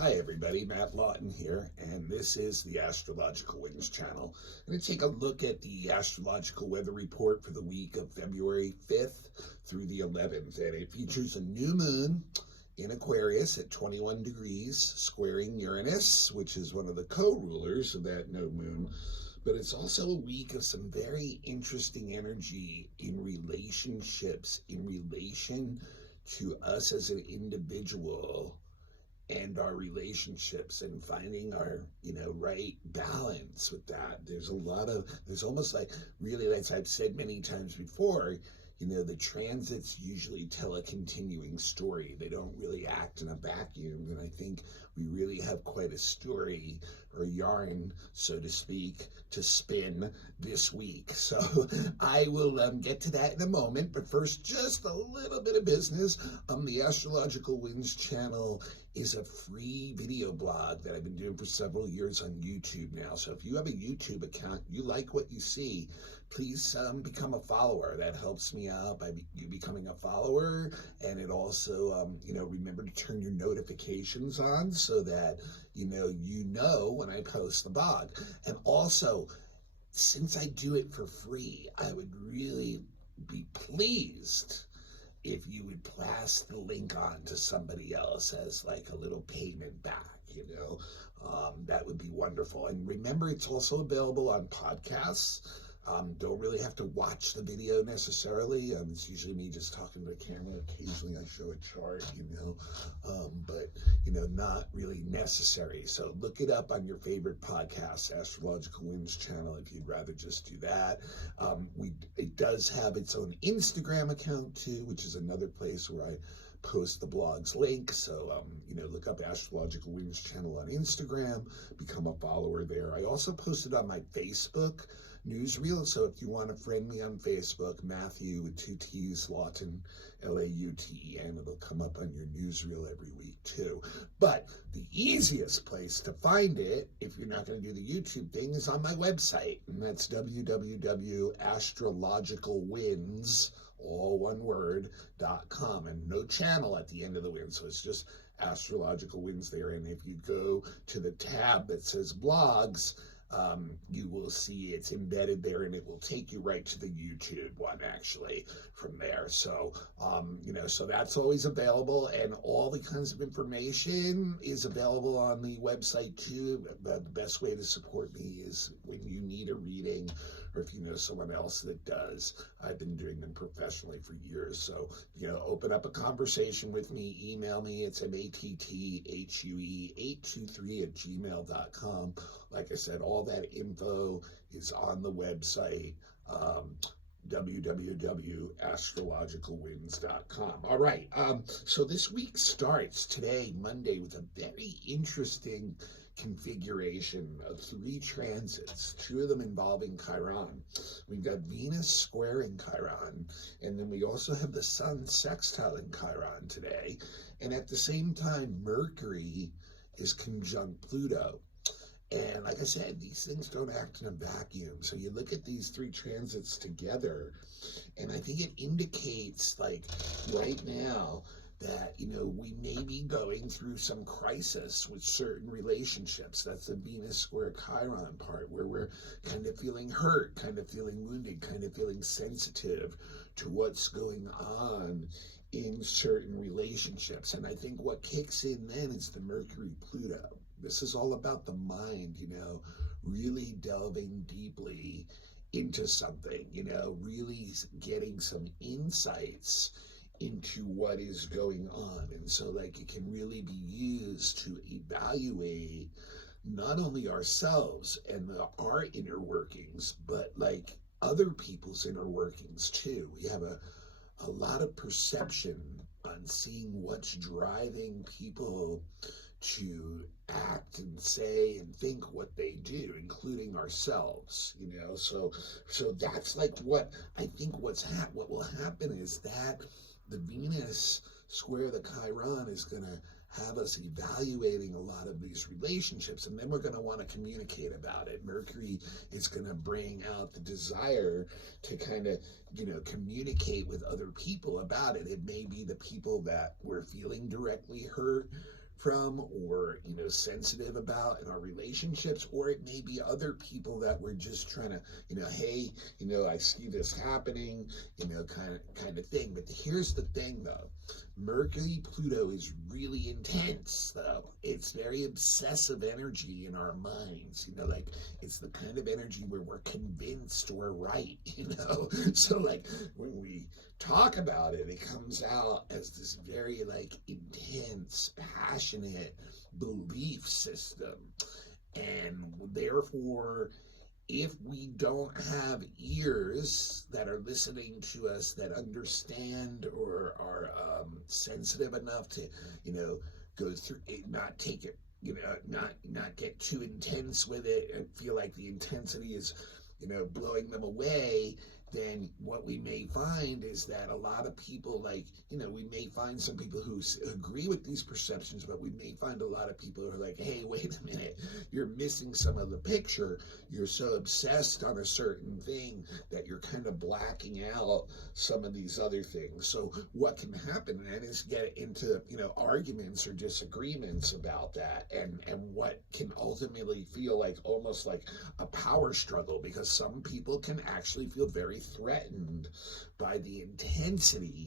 Hi everybody, Matt Lawton here, and this is the Astrological Winds channel. I'm going to take a look at the astrological weather report for the week of February 5th through the 11th, and it features a new moon in Aquarius at 21 degrees, squaring Uranus, which is one of the co-rulers of that new moon. But it's also a week of some very interesting energy in relationships, in relation to us as an individual and our relationships and finding our right balance with that. There's almost like, really, as I've said many times before, the transits usually tell a continuing story. They don't really act in a vacuum, and I think we really have quite a story or yarn, so to speak, to spin this week. So I will get to that in a moment, but first, just a little bit of business. The Astrological Winds channel is a free video blog that I've been doing for several years on YouTube now. So if you have a YouTube account, you like what you see, please become a follower. That helps me out by you becoming a follower, and it also, remember to turn your notifications on so that you know when I post the blog. And also, since I do it for free, I would really be pleased if you would pass the link on to somebody else as like a little payment back, that would be wonderful. And remember, it's also available on podcasts. Don't really have to watch the video necessarily. It's usually me just talking to the camera. Occasionally I show a chart, but not really necessary. So look it up on your favorite podcast, Astrological Winds channel, if you'd rather just do that. It does have its own Instagram account too, which is another place where I post the blog's link. So, look up Astrological Winds channel on Instagram, become a follower there. I also posted on my Facebook newsreel. So if you want to friend me on Facebook, Matthew with 2 T's, Lawton, L-A-U-T-E-N, it'll come up on your newsreel every week too. But the easiest place to find it, if you're not going to do the YouTube thing, is on my website. And that's www.astrologicalwinds, all one word, .com, and no channel at the end of the wind. So it's just Astrological Winds there. And if you go to the tab that says blogs, you will see it's embedded there, and it will take you right to the YouTube one actually from there. So, so that's always available, and all the kinds of information is available on the website too. The best way to support me is when you need a reading, or if you know someone else that does. I've been doing them professionally for years. So, open up a conversation with me, email me. It's matthue823@gmail.com. Like I said, all that info is on the website, www.astrologicalwinds.com. All right, so this week starts today, Monday, with a very interesting configuration of 3 transits, 2 of them involving Chiron. We've got Venus squaring Chiron, and then we also have the Sun sextiling Chiron today. And at the same time, Mercury is conjunct Pluto. And like I said, these things don't act in a vacuum. So you look at these 3 transits together, and I think it indicates, like, right now, that, we may be going through some crisis with certain relationships. That's the Venus square Chiron part, where we're kind of feeling hurt, kind of feeling wounded, kind of feeling sensitive to what's going on in certain relationships. And I think what kicks in then is the Mercury Pluto. This is all about the mind, really delving deeply into something, really getting some insights into what is going on. And so, like, it can really be used to evaluate not only ourselves and our inner workings, but like other people's inner workings too. We have a lot of perception on seeing what's driving people to act and say and think what they do, including ourselves, so that's like what I think what will happen is that the Venus square the Chiron is going to have us evaluating a lot of these relationships, and then we're going to want to communicate about it. Mercury is going to bring out the desire to kind of, communicate with other people about it. It may be the people that we're feeling directly hurt from, or sensitive about in our relationships, or it may be other people that we're just trying to, hey, I see this happening, kind of thing. But here's the thing though, Mercury Pluto is really intense though. It's very obsessive energy in our minds, like it's the kind of energy where we're convinced we're right, so like when we talk about it, it comes out as this very like intense, passionate belief system. And therefore, if we don't have ears that are listening to us, that understand or are sensitive enough to, go through it, not take it, not get too intense with it and feel like the intensity is, blowing them away, then what we may find is that a lot of people, like, we may find some people who agree with these perceptions, but we may find a lot of people who are like, hey, wait a minute, you're missing some of the picture. You're so obsessed on a certain thing that you're kind of blacking out some of these other things. So what can happen then is get into, arguments or disagreements about that, and what can ultimately feel like almost like a power struggle, because some people can actually feel very threatened by the intensity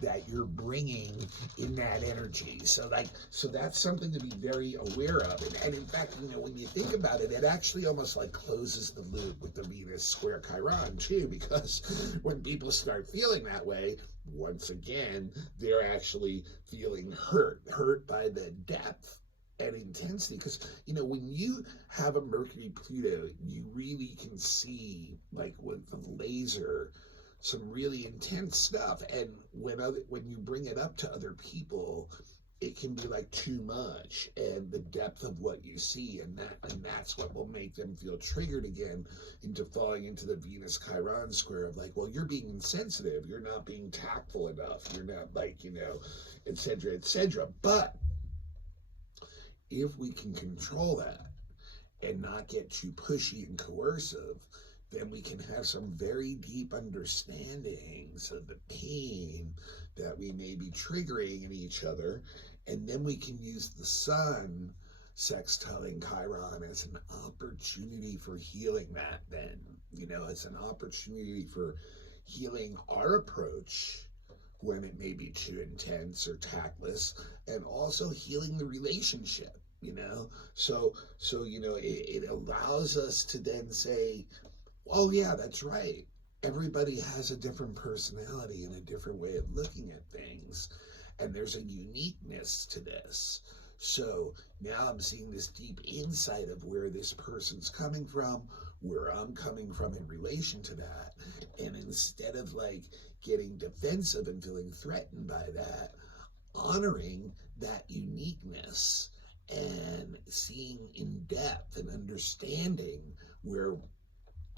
that you're bringing in that energy. So that's something to be very aware of. And in fact, when you think about it, it actually almost like closes the loop with the Venus square Chiron too, because when people start feeling that way, once again, they're actually feeling hurt by the depth and intensity. Because when you have a Mercury Pluto, you really can see, like with the laser, some really intense stuff. And when you bring it up to other people, it can be like too much, and the depth of what you see, and that's what will make them feel triggered again into falling into the Venus Chiron square of like, well, you're being insensitive, you're not being tactful enough, you're not like, etc., etc. But if we can control that and not get too pushy and coercive, then we can have some very deep understandings of the pain that we may be triggering in each other. And then we can use the sun sextiling Chiron as an opportunity for healing that then. It's an opportunity for healing our approach when it may be too intense or tactless, and also healing the relationship, so it allows us to then say, oh yeah, that's right, everybody has a different personality and a different way of looking at things, and there's a uniqueness to this. So now I'm seeing this deep insight of where this person's coming from, where I'm coming from in relation to that. And instead of like getting defensive and feeling threatened by that, honoring that uniqueness and seeing in depth and understanding where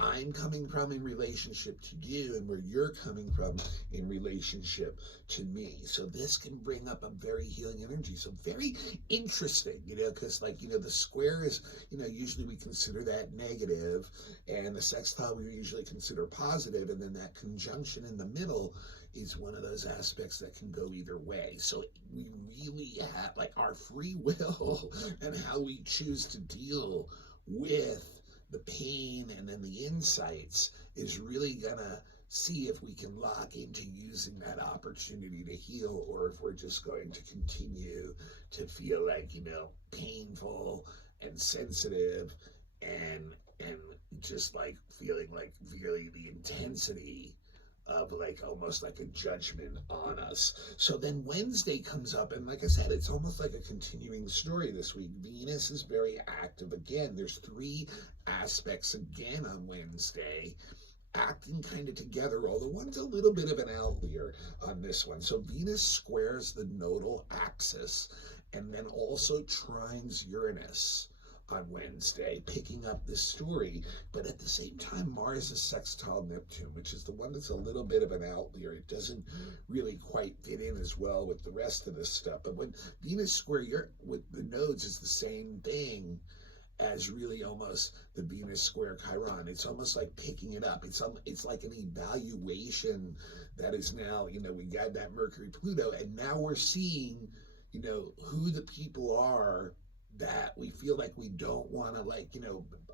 I'm coming from in relationship to you and where you're coming from in relationship to me. So this can bring up a very healing energy. So very interesting, because the square is, usually we consider that negative, and the sextile we usually consider positive, and then that conjunction in the middle is one of those aspects that can go either way. So we really have like our free will and how we choose to deal with the pain and then the insights is really gonna see if we can lock into using that opportunity to heal, or if we're just going to continue to feel like, painful and sensitive and just like feeling the intensity of like almost like a judgment on us. So then Wednesday comes up, and like I said, it's almost like a continuing story this week. Venus is very active again. There's 3 aspects again on Wednesday acting kind of together, although one's a little bit of an outlier on this one. So Venus squares the nodal axis and then also trines Uranus on Wednesday, picking up this story. But at the same time, Mars is sextile Neptune, which is the one that's a little bit of an outlier. It doesn't really quite fit in as well with the rest of this stuff. But when Venus square with the nodes is the same thing as really almost the Venus square Chiron. It's almost like picking it up. It's like an evaluation that is now, we got that Mercury Pluto, and now we're seeing who the people are that we feel like we don't want to, like,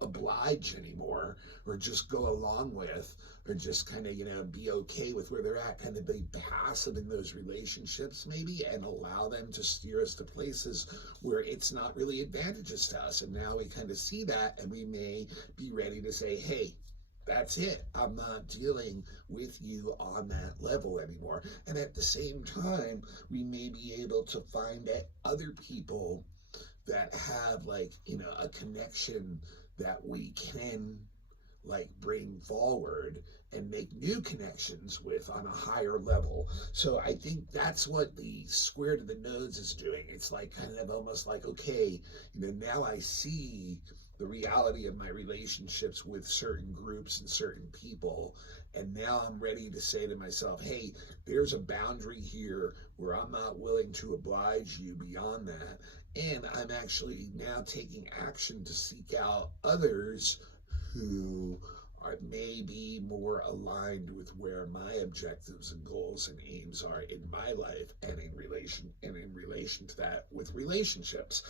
oblige anymore, or just go along with, or just kind of, be okay with where they're at, kind of be passive in those relationships maybe, and allow them to steer us to places where it's not really advantageous to us. And now we kind of see that, and we may be ready to say, hey, that's it. I'm not dealing with you on that level anymore. And at the same time, we may be able to find that other people that have, like, a connection that we can, like, bring forward and make new connections with on a higher level. So I think that's what the square to the nodes is doing. It's like kind of almost like, okay, now I see the reality of my relationships with certain groups and certain people, and now I'm ready to say to myself, hey, there's a boundary here where I'm not willing to oblige you beyond that, and I'm actually now taking action to seek out others who are maybe more aligned with where my objectives and goals and aims are in my life, and in relation to that with relationships.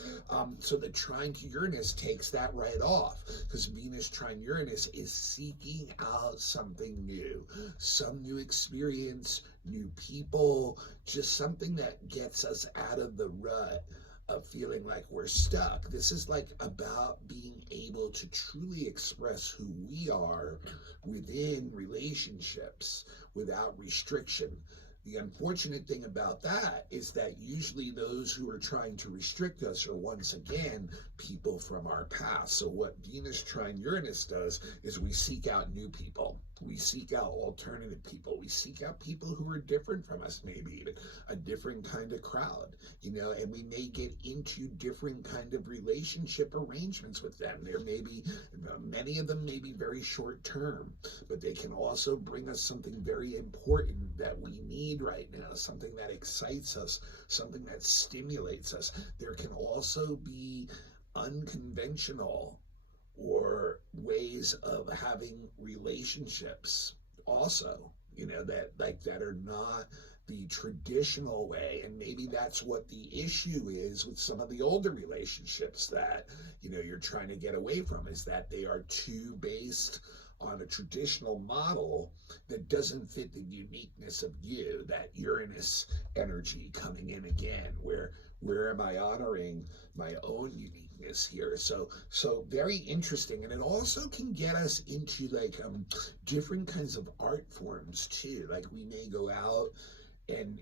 So the trine to Uranus takes that right off, because Venus trine Uranus is seeking out something new, some new experience, new people, just something that gets us out of the rut of feeling like we're stuck. This is like about being able to truly express who we are within relationships without restriction. The unfortunate thing about that is that usually those who are trying to restrict us are, once again, people from our past. So what Venus trine Uranus does is we seek out new people. We seek out alternative people. We seek out people who are different from us, maybe even a different kind of crowd, and we may get into different kind of relationship arrangements with them. There may be, many of them may be very short term, but they can also bring us something very important that we need right now, something that excites us, something that stimulates us. There can also be unconventional or ways of having relationships also, that are not the traditional way. And maybe that's what the issue is with some of the older relationships that you're trying to get away from, is that they are too based on a traditional model that doesn't fit the uniqueness of you, that Uranus energy coming in again, where am I honoring my own uniqueness here? So very interesting. And it also can get us into, like, different kinds of art forms too. Like, we may go out and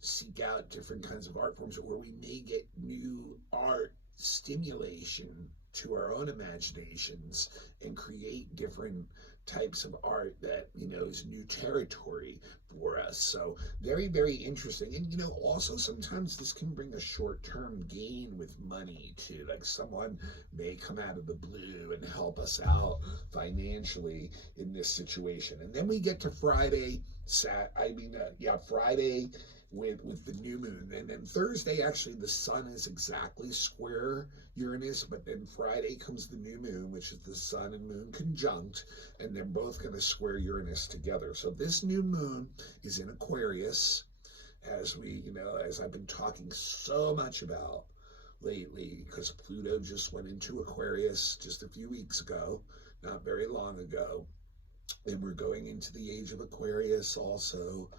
seek out different kinds of art forms, or we may get new art stimulation to our own imaginations and create different types of art that is new territory for us. So very, very interesting. And also sometimes this can bring a short-term gain with money too. Like, someone may come out of the blue and help us out financially in this situation. And then we get to Friday, Friday with the new moon, and then Thursday, actually, the sun is exactly square Uranus, but then Friday comes the new moon, which is the sun and moon conjunct, and they're both going to square Uranus together. So this new moon is in Aquarius, as I've been talking so much about lately, because Pluto just went into Aquarius just a few weeks ago, not very long ago, and we're going into the age of Aquarius also.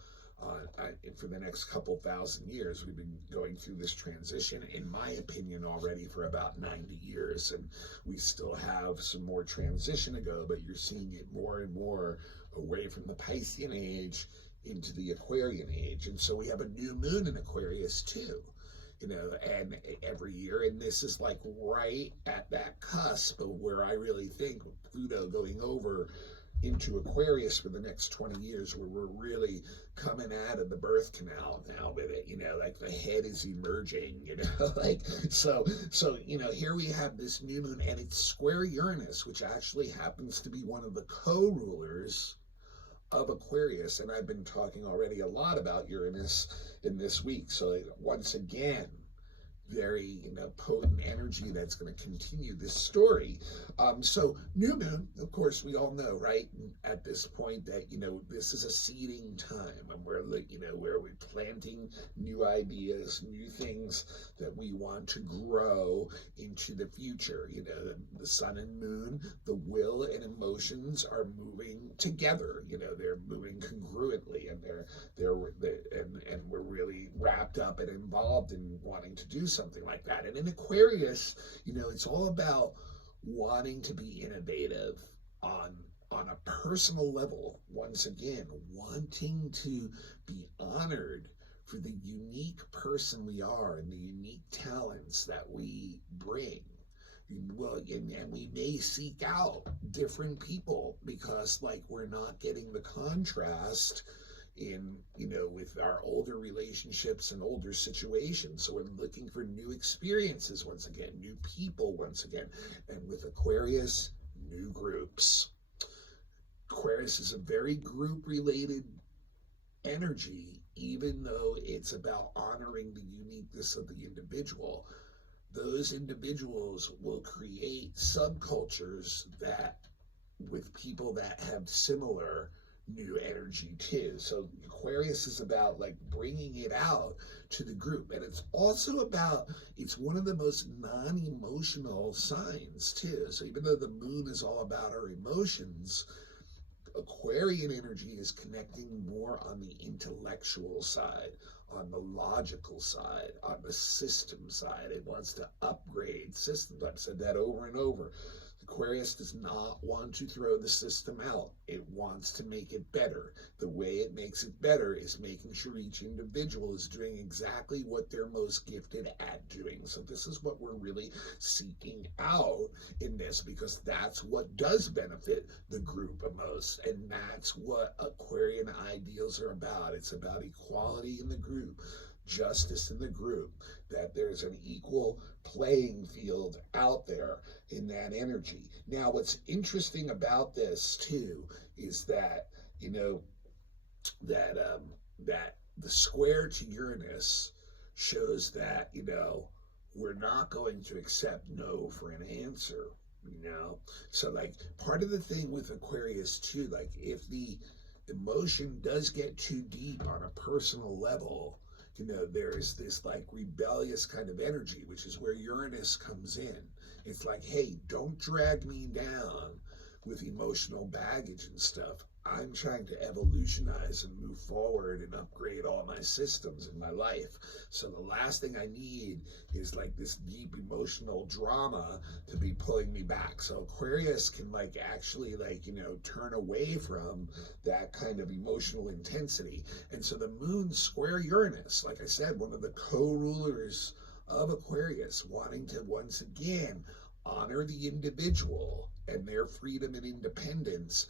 For the next couple thousand years. We've been going through this transition, in my opinion, already for about 90 years, and we still have some more transition to go, but you're seeing it more and more away from the Piscean age into the Aquarian age. And so we have a new moon in Aquarius too, and every year, and this is like right at that cusp of where I really think Pluto going over into Aquarius for the next 20 years, where we're really coming out of the birth canal now with it, like the head is emerging, like, so, here we have this new moon, and it's square Uranus, which actually happens to be one of the co-rulers of Aquarius. And I've been talking already a lot about Uranus in this week. So once again, very, potent energy that's going to continue this story. So new moon, of course, we all know, right, at this point that, this is a seeding time, and we're like, where we're planting new ideas, new things that we want to grow into the future. The sun and moon, the will and emotions are moving together. They're moving congruently, and and we're really wrapped up and involved in wanting to do something like that. And in Aquarius, it's all about wanting to be innovative on a personal level. Once again, wanting to be honored for the unique person we are and the unique talents that we bring. Well, and we may seek out different people because, like, we're not getting the contrast in, with our older relationships and older situations. So we're looking for new experiences once again, new people once again. And with Aquarius, new groups. Aquarius is a very group-related energy, even though it's about honoring the uniqueness of the individual. Those individuals will create subcultures that, with people that have similar new energy too. So Aquarius is about, like, bringing it out to the group, and it's also about, it's one of the most non-emotional signs too. So even though the moon is all about our emotions, Aquarian energy is connecting more on the intellectual side, on the logical side, on the system side. It wants to upgrade systems. I've said that over and over. Aquarius does not want to throw the system out. It wants to make it better. The way it makes it better is making sure each individual is doing exactly what they're most gifted at doing. So this is what we're really seeking out in this, because that's what does benefit the group the most. And that's what Aquarian ideals are about. It's about equality in the group, justice in the group, that there's an equal playing field out there in that energy. Now, what's interesting about this too is that, that the square to Uranus shows that, we're not going to accept no for an answer. So, like, part of the thing with Aquarius too, like, if the emotion does get too deep on a personal level, there's this, like, rebellious kind of energy, which is where Uranus comes in. It's like, hey, don't drag me down with emotional baggage and stuff. I'm trying to evolutionize and move forward and upgrade all my systems in my life. So the last thing I need is, like, this deep emotional drama to be pulling me back. So Aquarius can, like, actually, like, turn away from that kind of emotional intensity. And so the moon square Uranus, like I said, one of the co-rulers of Aquarius, wanting to once again honor the individual and their freedom and independence,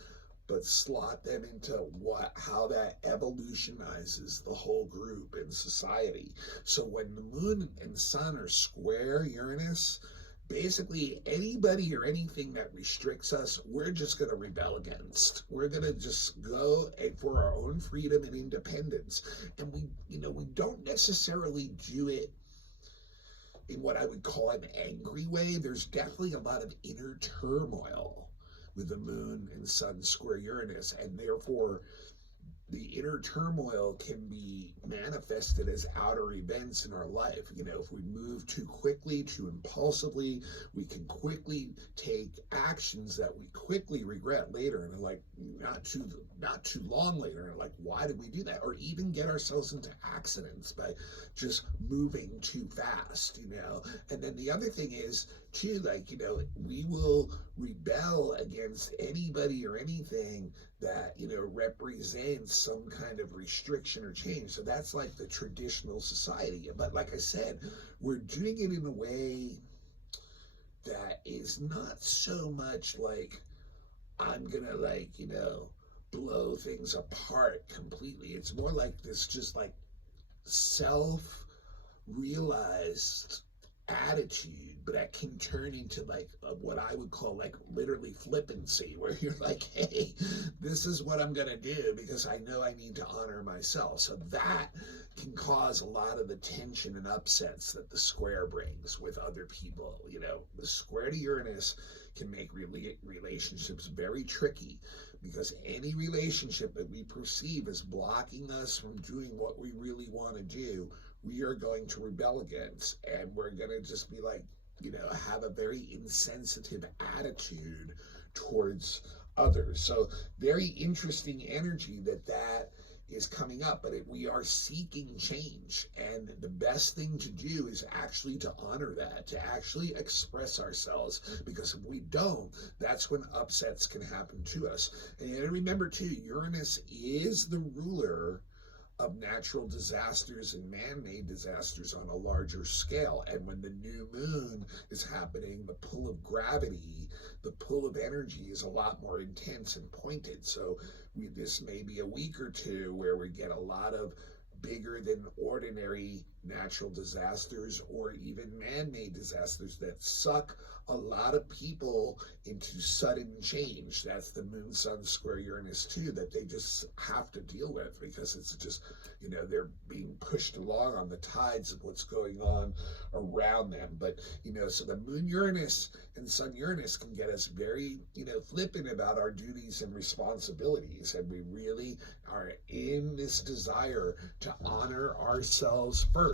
but slot them into how that evolutionizes the whole group and society. So when the moon and sun are square Uranus, basically anybody or anything that restricts us, we're just going to rebel against. We're going to just go for our own freedom and independence. And we don't necessarily do it in what I would call an angry way. There's definitely a lot of inner turmoil with the moon and sun square Uranus, and therefore the inner turmoil can be manifested as outer events in our life. If we move too quickly, too impulsively, we can quickly take actions that we quickly regret later, and like not too long later, and like, why did we do that? Or even get ourselves into accidents by just moving too fast, And then the other thing is too, like, we will rebel against anybody or anything that, represents some kind of restriction or change. So that's like the traditional society. But like I said, we're doing it in a way that is not so much like, I'm gonna, like, blow things apart completely. It's more like this, just like self-realized attitude, but that can turn into like what I would call like literally flippancy, where you're like, hey, this is what I'm gonna do because I know I need to honor myself. So that can cause a lot of the tension and upsets that the square brings with other people. You know, the square to Uranus can make relationships very tricky, because any relationship that we perceive as blocking us from doing what we really want to do, we are going to rebel against, and we're going to just be like, you know, have a very insensitive attitude towards others. So very interesting energy that is coming up, but we are seeking change, and the best thing to do is actually to honor that, to actually express ourselves, because if we don't, that's when upsets can happen to us. And remember too, Uranus is the ruler of natural disasters and man-made disasters on a larger scale. And when the new moon is happening, the pull of gravity, the pull of energy is a lot more intense and pointed. So this may be a week or two where we get a lot of bigger than ordinary natural disasters, or even man-made disasters that suck a lot of people into sudden change. That's the moon sun square Uranus too, that they just have to deal with, because it's just, you know, they're being pushed along on the tides of what's going on around them. But, you know, so the moon Uranus and sun Uranus can get us very, you know, flippant about our duties and responsibilities, and we really are in this desire to honor ourselves first.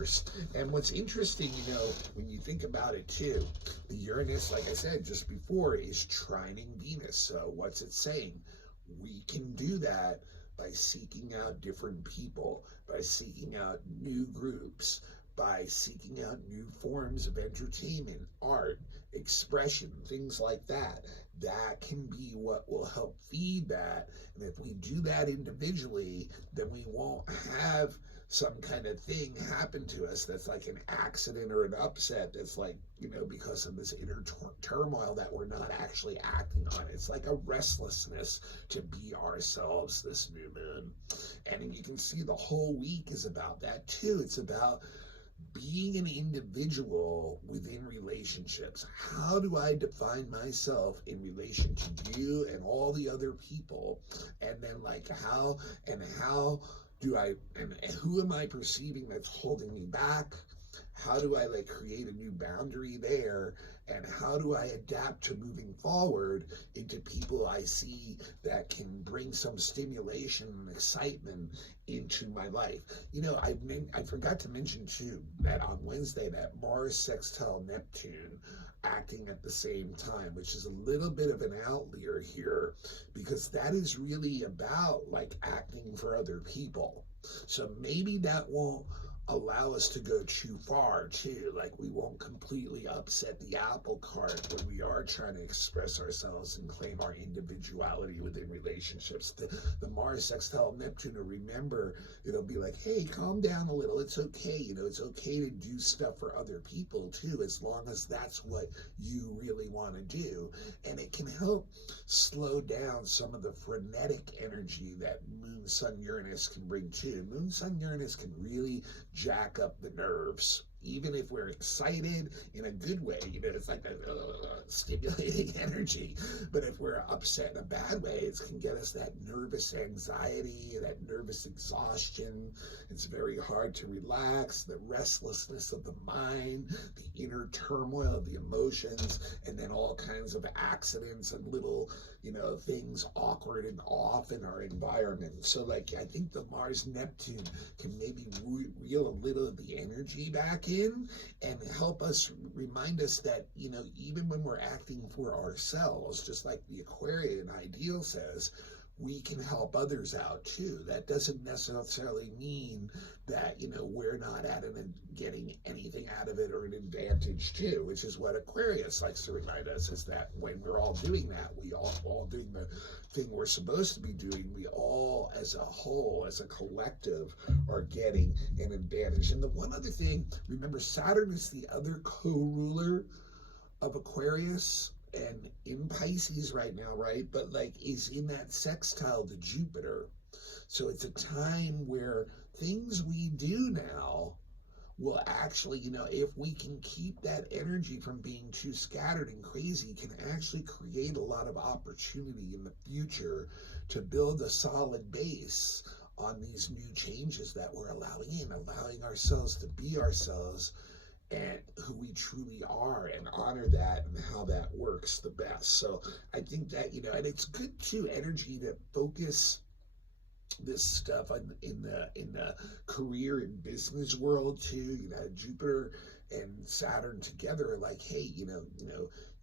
And what's interesting, you know, when you think about it too, the Uranus, like I said just before, is trining Venus. So what's it saying? We can do that by seeking out different people, by seeking out new groups, by seeking out new forms of entertainment, art, expression, things like that. That can be what will help feed that. And if we do that individually, then we won't have some kind of thing happen to us that's like an accident or an upset that's like, you know, because of this inner turmoil that we're not actually acting on. It's like a restlessness to be ourselves this new moon. And you can see the whole week is about that too. It's about being an individual within relationships. How do I define myself in relation to you and all the other people? And then like how do I, and who am I perceiving that's holding me back? How do I like create a new boundary there? And how do I adapt to moving forward into people I see that can bring some stimulation and excitement into my life? You know, I forgot to mention too that on Wednesday, that Mars sextile Neptune acting at the same time, which is a little bit of an outlier here, because that is really about like acting for other people. So maybe that won't allow us to go too far too, like we won't completely upset the apple cart when we are trying to express ourselves and claim our individuality within relationships. The Mars sextile Neptune, remember, it'll be like, hey, calm down a little, it's okay, you know, it's okay to do stuff for other people too, as long as that's what you really want to do. And it can help slow down some of the frenetic energy that moon sun Uranus can bring too. Moon sun Uranus can really jack up the nerves, even if we're excited in a good way. You know, it's like a stimulating energy. But if we're upset in a bad way, it can get us that nervous anxiety, that nervous exhaustion. It's very hard to relax, the restlessness of the mind, the inner turmoil of the emotions, and then all kinds of accidents and little, you know, things awkward and off in our environment. So like, I think the Mars Neptune can maybe reel a little of the energy back in and help us, remind us that, you know, even when we're acting for ourselves, just like the Aquarian ideal says, we can help others out too. That doesn't necessarily mean that, you know, we're not getting anything out of it or an advantage too, which is what Aquarius likes to remind us, is that when we're all doing that, we all doing the thing we're supposed to be doing, we all as a whole, as a collective, are getting an advantage. And the one other thing, remember, Saturn is the other co-ruler of Aquarius and in Pisces right now, right? But like is in that sextile to Jupiter. So it's a time where things we do now will actually, if we can keep that energy from being too scattered and crazy, can actually create a lot of opportunity in the future to build a solid base on these new changes that we're allowing ourselves to be ourselves and who we truly are, and honor that and how that works the best. So I think that, and it's good too, energy, to focus this stuff in the career and business world too. Jupiter and Saturn together are like, hey,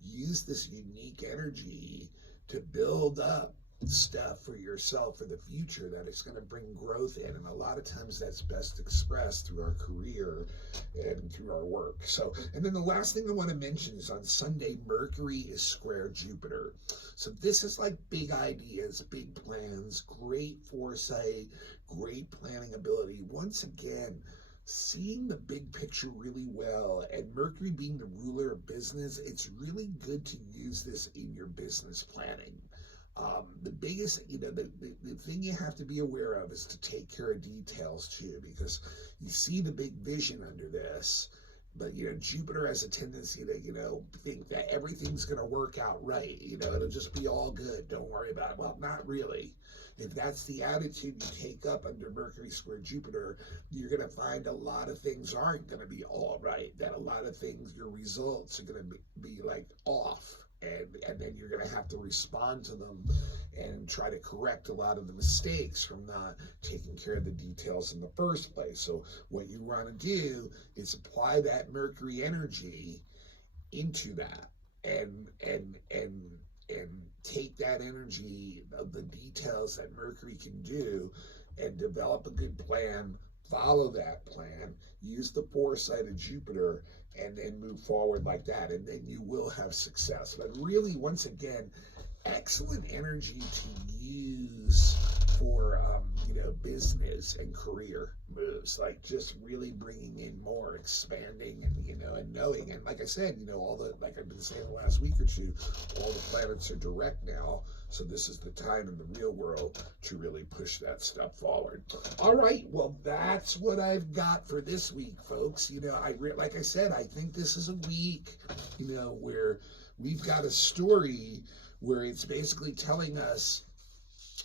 use this unique energy to build up stuff for yourself for the future that is going to bring growth in, and a lot of times that's best expressed through our career and through our work. So, and then the last thing I want to mention is on Sunday, Mercury is square Jupiter. So this is like big ideas, big plans, great foresight, great planning ability. Once again, seeing the big picture really well, and Mercury being the ruler of business, it's really good to use this in your business planning. The biggest, the thing you have to be aware of is to take care of details too, because you see the big vision under this, but Jupiter has a tendency to think that everything's going to work out right. It'll just be all good, don't worry about it. Well, not really. If that's the attitude you take up under Mercury square Jupiter, you're going to find a lot of things aren't going to be all right, that a lot of things, your results are going to be like off. And then you're going to have to respond to them and try to correct a lot of the mistakes from not taking care of the details in the first place. So what you want to do is apply that Mercury energy into that, and take that energy of the details that Mercury can do, and develop a good plan, follow that plan, use the foresight of Jupiter, and then move forward like that, and then you will have success. But really, once again, excellent energy to use for business and career moves, like just really bringing in more, expanding, and knowing. And like I said, like I've been saying the last week or two, all the planets are direct now, so this is the time in the real world to really push that stuff forward. All right, well, that's what I've got for this week, folks. Like I said, I think this is a week where we've got a story where it's basically telling us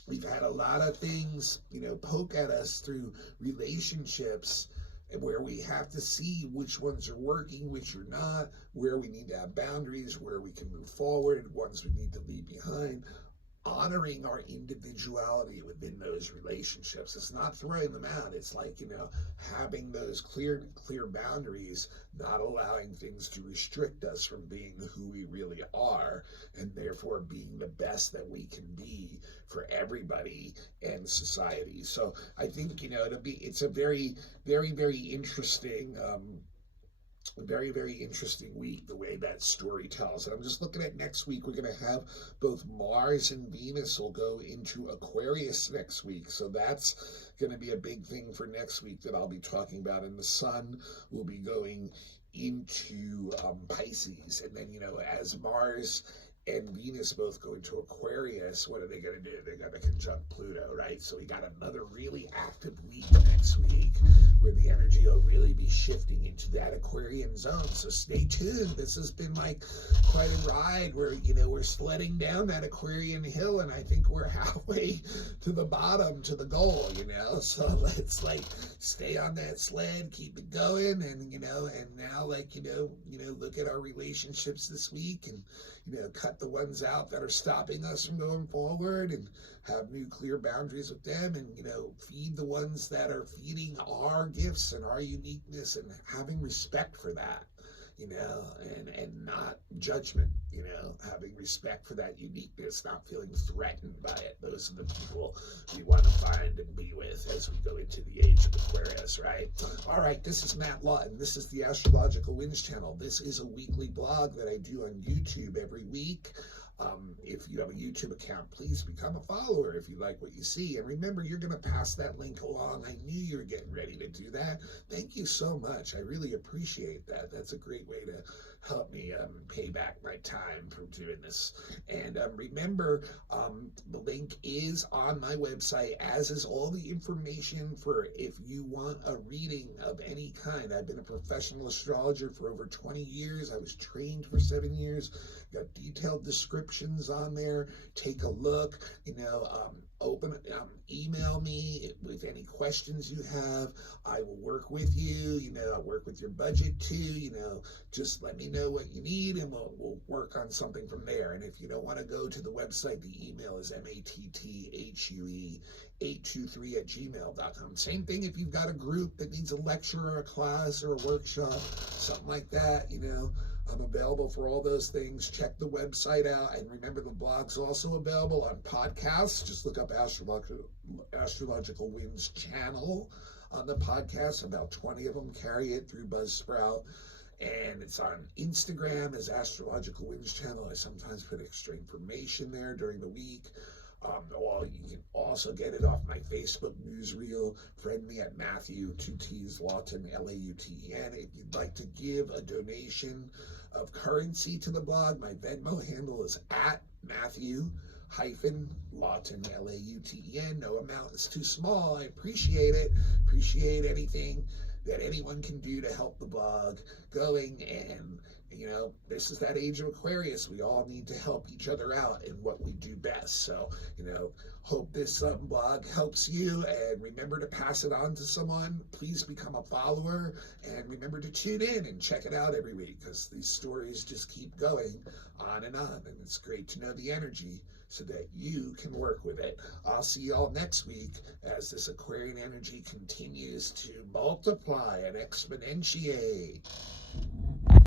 we've had a lot of things, poke at us through relationships, and where we have to see which ones are working, which are not, where we need to have boundaries, where we can move forward, and ones we need to leave behind. Honoring our individuality within those relationships. It's not throwing them out. It's like, having those clear boundaries, not allowing things to restrict us from being who we really are, and therefore being the best that we can be for everybody and society. So I think, it's a very, very, very interesting, very, very interesting week, the way that story tells. And I'm just looking at next week. We're going to have both Mars and Venus will go into Aquarius next week. So that's going to be a big thing for next week that I'll be talking about. And the Sun will be going into Pisces. And then, as Mars and Venus both go into Aquarius, what are they going to do? They're going to conjunct Pluto, right? So we got another really active week next week, where the energy will really be shifting into that Aquarian zone. So stay tuned. This has been like quite a ride where, we're sledding down that Aquarian hill, and I think we're halfway to the bottom, to the goal, So let's stay on that sled, keep it going, and, and now look at our relationships this week, and, cut the ones out that are stopping us from going forward, and have new clear boundaries with them, and, feed the ones that are feeding our gifts and our uniqueness, and having respect for that, and not judgment, having respect for that uniqueness, not feeling threatened by it. Those are the people we want to find and be with as we go into the age of Aquarius, right? All right, this is Matt Lawton. This is the Astrological Winds channel. This is a weekly blog that I do on YouTube every week. If you have a YouTube account, please become a follower if you like what you see. And remember, you're going to pass that link along. I knew you were getting ready to do that. Thank you so much. I really appreciate that. That's a great way to help me pay back my time for doing this. And remember, the link is on my website, as is all the information for if you want a reading of any kind. I've been a professional astrologer for over 20 years. I was trained for 7 years. Got detailed descriptions on there. Take a look. Email me with any questions you have. I will work with you. I'll work with your budget too. Just let me know what you need, and we'll work on something from there. And if you don't want to go to the website, the email is matthue823@gmail.com. Same thing if you've got a group that needs a lecture or a class or a workshop, something like that. I'm available for all those things. Check the website out. And remember, the blog's also available on podcasts. Just look up Astrological Winds channel on the podcast. About 20 of them carry it through Buzzsprout. And it's on Instagram as Astrological Winds channel. I sometimes put extra information there during the week. You can also get it off my Facebook newsreel. Friend me at Matthew, 2 T's, Lawton, Lauten. If you'd like to give a donation of currency to the blog, my Venmo handle is at Matthew-Lawton, Lauten. No amount is too small. I appreciate it. Appreciate anything that anyone can do to help the blog going. And this is that age of Aquarius. We all need to help each other out in what we do best. So, hope this blog helps you, and remember to pass it on to someone. Please become a follower, and remember to tune in and check it out every week, because these stories just keep going on, and it's great to know the energy so that you can work with it. I'll see you all next week as this Aquarian energy continues to multiply and exponentiate.